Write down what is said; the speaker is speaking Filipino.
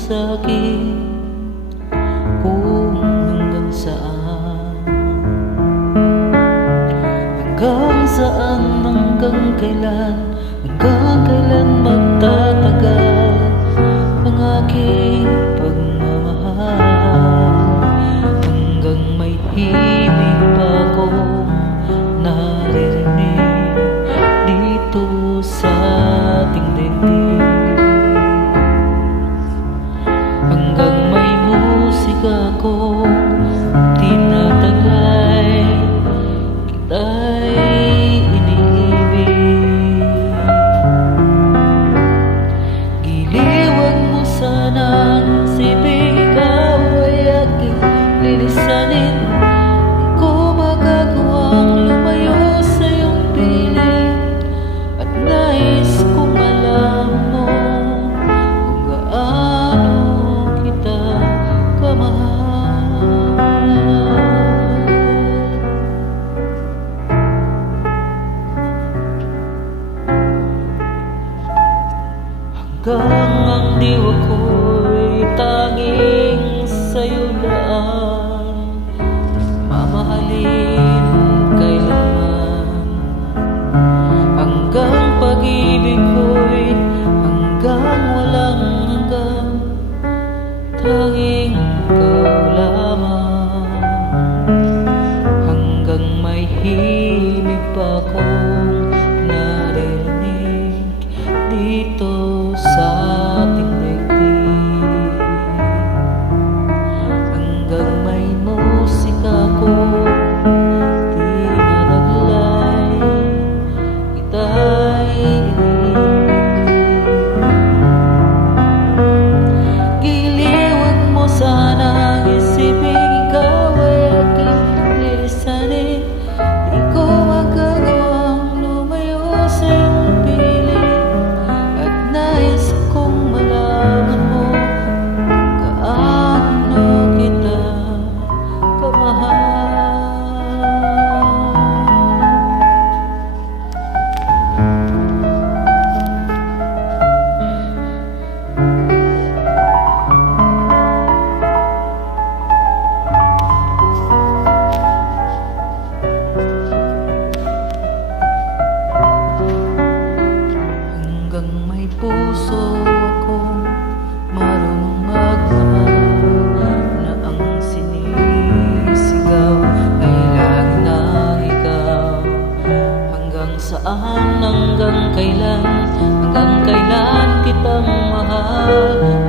sa'kin kung hanggang saan. Hanggang saan, hanggang kailan, hanggang kailan magtatagal ang aking pagmamahal. Hanggang may himig pa akong naririnig dito sa ating daigdig. Hanggang may musika akong tinataglay, kita'y iniibig. Giliwag mo sanang isipin, ikaw ay aking lilisanin. Di ko magagawang lumayo sa iyong piling, at nais kong alam mo kung gaano kita kamahal. Hanggang ang diwa ko'y tanging sa'yo lang mamahalin kailanman. Hanggang pag-ibig ko'y hanggang walang hanggan, tanging ikaw lamang. Hanggang may himig pa akong naririnig dito sa ating daigdig. Hanggang may musika akong tinataglay, kita'y iniibig. Giliwag mo sanang isipin, ikaw ay aking lilisanin. Di ko magagawang lumayo sa iyong piling, at nais kong malaman mo gaano kita kamahal. Hanggang may puso akong marunong magmahal, na ang sinisigaw ay lagi na ikaw. Hanggang saan, hanggang kailan, hanggang kailan kitang mahal.